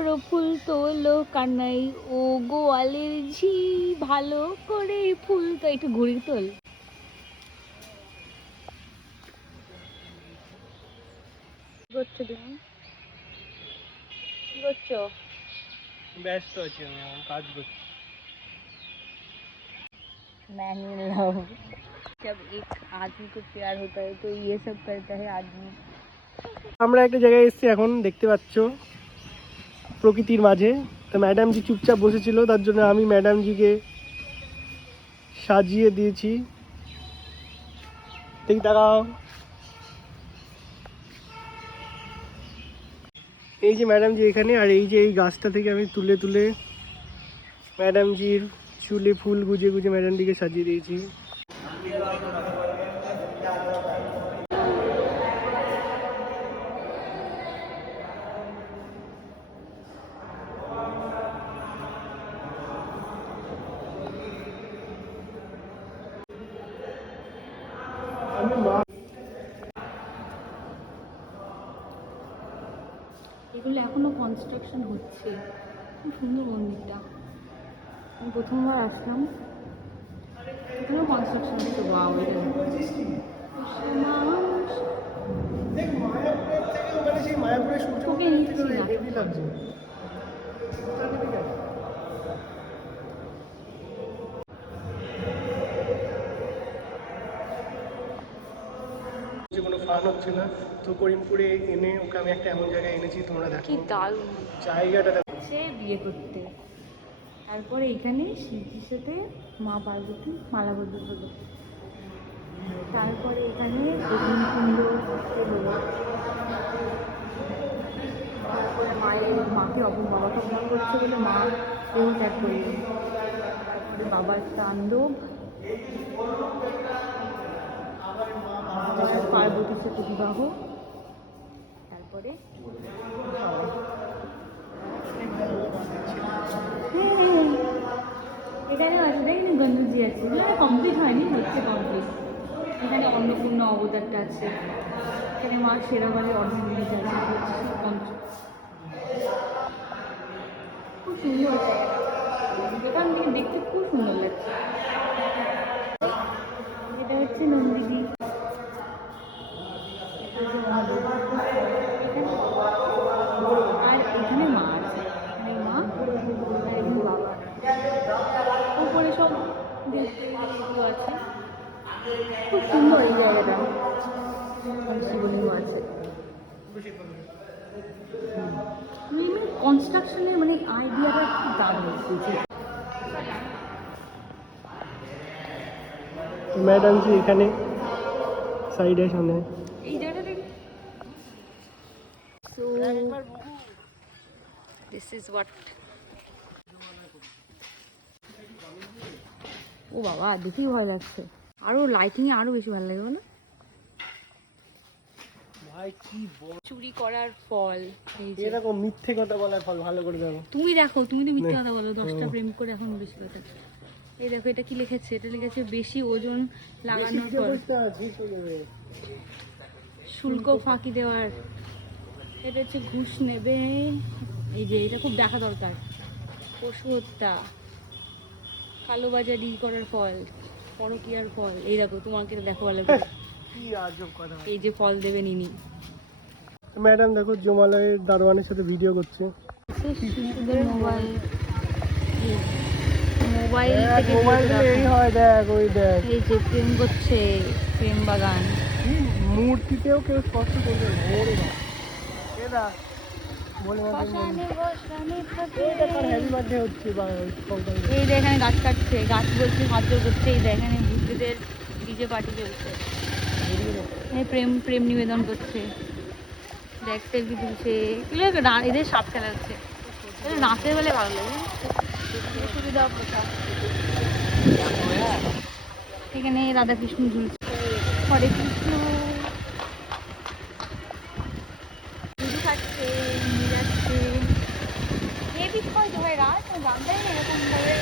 করো ফুল তোলো কানাই ও গোয়ালের ঝি, ভালো করে ফুল তো একটু ঘুরি তোল। কি করছো তুমি? কি করছো? ব্যস্ত আছি আমি, এখন কাজ করছি। मैन इन लव, जब एक आदमी को प्यार होता है तो ये सब करता है आदमी। আমরা একটা জায়গায় এসেছি এখন, দেখতে পাচ্ছ প্রকৃতির মাঝে। তো ম্যাডামজি চুপচাপ বসেছিল, তার জন্য আমি ম্যাডামজিকে সাজিয়ে দিয়েছি। ঠিক দেখাও, এই যে ম্যাডামজি এখানে, আর এই যে এই গাছটা থেকে আমি তুলে তুলে ম্যাডামজির চুলে ফুল গুজে গুজে ম্যাডামজিকে সাজিয়ে দিয়েছি। এগুলো এখনো কনস্ট্রাকশন হচ্ছে। খুব সুন্দর মন্দিরটা, আমি প্রথমবার আসলাম, এখানেও কনস্ট্রাকশন হচ্ছে। ওয়াও, এটা মায়াপুরের সূর্য হেভি লাগছে। কোনো ফান হচ্ছে না, তো করিমপুরে এনে ওকে আমি একটা এমন জায়গায় এনেছি, তোমরা দেখো কি দারুণ জায়গাটা দেখো। সে বিয়ে করতে, তারপরে এখানে শিবজির সাথে মা পার্বতী মালা বদল হলো, তারপরে এখানে অগ্নিকুণ্ড এলো, তারপরে মাকে বাবাকে অপমান করছে বলে মা দেহ ত্যাগ করল, তারপরে বাবার তাণ্ডব, পার্বতীর সাথে বিবাহ, তারপরে এখানেও আছে, দেখেন গন্ধুজি আছে, কমপ্লিট হয়নি, হচ্ছে কমপ্লিট। এখানে অন্নপূর্ণা অবতারটা আছে, এখানে মা শেরাবালির অর্ধেক আছে, খুব সুন্দর এখান থেকে দেখতে খুব সুন্দর লাগছে। এটা হচ্ছে নন্দিনী, আর এখানে মা আছে, এখানে মা আর এখানে বাবা, উপরে সব এগুলো আছে, খুব সুন্দর এই জায়গাটা। শিবলিঙ্গ আছে, কনস্ট্রাকশনের মানে আইডিয়াটা খুব দারুণ হচ্ছে। ম্যাডাম জি এখানে সাইডে সামনে এই জায়গাটা, সো দিস ইজ হোয়াট। ও বাবা, দেখেই ভয় লাগছে, আরো লাইটিং এ আরো বেশি ভালো লাগে বলো। ভাই কি বল, চুরি করার ফল, এই যে এরকম মিথ্যে কথা বলার ফল, ভালো করে দেখো। তুমি দেখো, তুমি তো মিথ্যে কথা বলো, 10টা প্রেম করে এখন বেশি কথা। এই দেখো এটা কি লিখেছে, এটা লিখেছে বেশি ওজন লাগানোর ফল, শুল্ক ফাঁকি দেওয়ার, এটা হচ্ছে ঘুষ নেবে, এই যে এটা খুব দেখা দরকার, পশু হত্যা, কালোবাজারি করার ফল, পরকীয়ার ফল, এই দেখো তোমাকে দেখো ভালো করে, কি আজব কথা। এই যে ফল দেবে নিনি। ম্যাডাম দেখো জমালয়ের দারোয়ানের সাথে ভিডিও করছে। মোবাইল মোবাইল থেকে মোবাইল এই হয়, দেখ ওই দেখ, এই যে প্রেম করছে, প্রেম বাগান, মূর্তিতেও কেউ স্পর্শ করবে না। ওরে বাবা, এরা বলে হ্যাপি বার্থডে হচ্ছে বা এই যে এখানে গাছ কাটছে, গাছ বলছে সাহায্য করছে, এই যে এখানে বুদ্ধদের ডিজে পার্টি চলছে, এই প্রেম প্রেম নিবেদন করছে, দেখ সেলফি তুলছে, এগুলো এদের সাপ খেলা হচ্ছে, নাচের বেলায় ভালো লাগে, সুবিধা প্রথা। এখানে রাধাকৃষ্ণ ঝুলছে, হরে কৃষ্ণ দুধু খাচ্ছে, নিয়ে যাচ্ছে, এ বিক্ষয় তো হয় রাস, জানতাম না এরকম ভাবে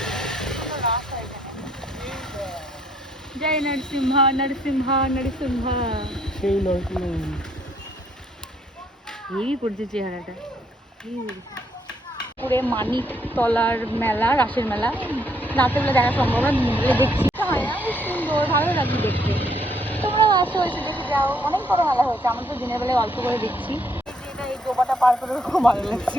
রাস হয় এখানে। জয় নরসিংহা নরসিংহা নরসিংহা, সেই নয় হেভি পড়ছে চেহারাটা, হেভি পড়ছে। পুরে মানিক তলার মেলা, রাসের মেলা। রাতের বেলা দেখা সম্ভব না, দিনের বেলা দেখছি হয় না, বেশ সুন্দর, ভালো লাগছে দেখতে। তোমরাও আসো, এসে দেখে যাও, অনেক বড় মেলা হয়েছে। আমরা তো দিনের বেলায় অল্প করে দেখছি। এই ডোবাটা পার করে খুব ভালো লাগছে।